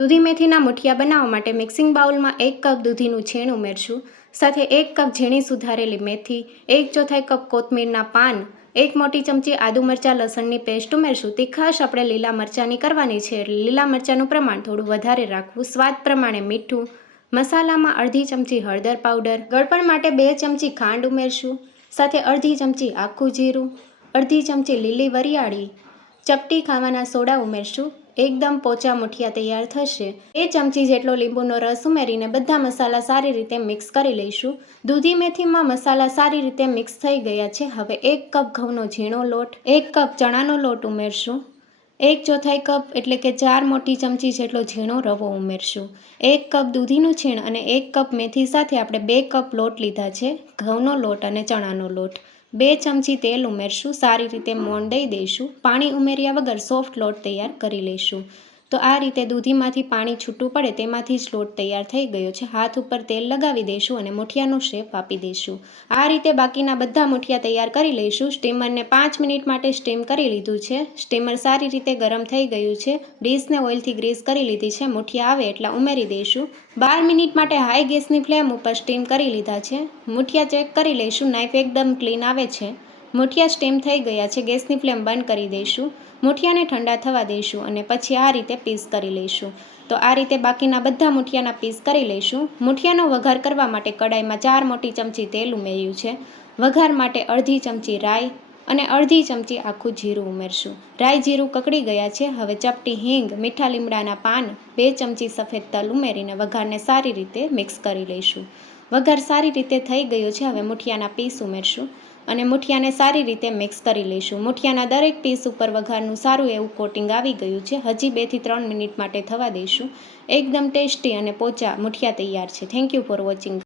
દૂધી મેથીના મુઠિયા બનાવવા માટે મિક્સિંગ બાઉલમાં 1 કપ દૂધીનું છીણ ઉમેરશું, સાથે 1 કપ ઝીણી સુધારેલી મેથી, 1/4 કપ કોથમીરના પાન, 1 મોટી ચમચી આદુ મરચાં લસણની પેસ્ટ ઉમેરશું. તીખાશ આપણે લીલા મરચાંની કરવાની છે એટલે લીલા મરચાંનું પ્રમાણ થોડું વધારે રાખવું. સ્વાદ પ્રમાણે મીઠું, મસાલામાં અડધી ચમચી હળદર પાવડર, ગળપણ માટે 2 ચમચી ખાંડ ઉમેરશું, સાથે અડધી ચમચી આખું જીરું, અડધી ચમચી લીલી વરિયાળી, ચપટી ખાવાના સોડા ઉમેરશું. એકદમ પોચા મુઠિયા તૈયાર થશે. 2 ચમચી જેટલો લીંબુનો રસ ઉમેરીને બધા મસાલા સારી રીતે મિક્સ કરી લઈશું. દૂધી મેથીમાં મસાલા સારી રીતે મિક્સ થઈ ગયા છે. હવે 1 કપ ઘઉંનો ઝીણો લોટ, 1 કપ ચણાનો લોટ ઉમેરશું, 1/4 કપ એટલે કે 4 મોટી ચમચી જેટલો ઝીણો રવો ઉમેરશું. 1 કપ દૂધીનું છીણ અને 1 કપ મેથી સાથે આપણે 2 કપ લોટ લીધા છે, ઘઉંનો લોટ અને ચણાનો લોટ. 2 ચમચી તેલ ઉમેરશું, સારી રીતે મોણ દઈ દઈશું. પાણી ઉમેર્યા વગર સોફ્ટ લોટ તૈયાર કરી લઈશું. તો આ રીતે દૂધીમાંથી પાણી છૂટું પડે તેમાંથી જ લોટ તૈયાર થઈ ગયો છે. હાથ ઉપર તેલ લગાવી દઈશું અને મુઠિયાનો શેપ આપી દઈશું. આ રીતે બાકીના બધા મુઠિયા તૈયાર કરી લઈશું. સ્ટીમરને 5 મિનિટ માટે સ્ટીમ કરી લીધું છે. સ્ટીમર સારી રીતે ગરમ થઈ ગયું છે. ડીશને ઓઇલથી ગ્રીસ કરી લીધી છે. મુઠિયા આવે એટલા ઉમેરી દઈશું. 12 મિનિટ માટે હાઈ ગેસની ફ્લેમ ઉપર સ્ટીમ કરી લીધા છે. મુઠિયા ચેક કરી લઈશું. નાઇફ એકદમ ક્લીન આવે છે. મુઠિયા સ્ટીમ થઈ ગયા છે. ગેસની ફ્લેમ બંધ કરી દઈશું. મુઠિયાને ઠંડા થવા દઈશું અને પછી આ રીતે પીસ કરી લઈશું. તો આ રીતે બાકીના બધા મુઠિયાના પીસ કરી લઈશું. મુઠિયાનો વઘાર કરવા માટે કડાઈમાં 4 મોટી ચમચી તેલ ઉમેર્યું છે. વઘાર માટે અડધી ચમચી રાઈ અને અડધી ચમચી આખું જીરું ઉમેરશું. રાઈ જીરું કકડી ગયા છે. હવે ચપટી હિંગ, મીઠા લીમડાના પાન, 2 ચમચી સફેદ તલ ઉમેરીને વઘારને સારી રીતે મિક્સ કરી લઈશું. વઘાર સારી રીતે થઈ ગયો છે. હવે મુઠિયાના પીસ ઉમેરશું અને મુઠિયાને સારી રીતે મિક્સ કરી લઈશું. મુઠિયાના દરેક પીસ ઉપર વઘારનું સારું એવું કોટિંગ આવી ગયું છે. હજી 2 થી 3 મિનિટ માટે થવા દઈશું. એકદમ ટેસ્ટી અને પોચા મુઠિયા તૈયાર છે. Thank you for watching.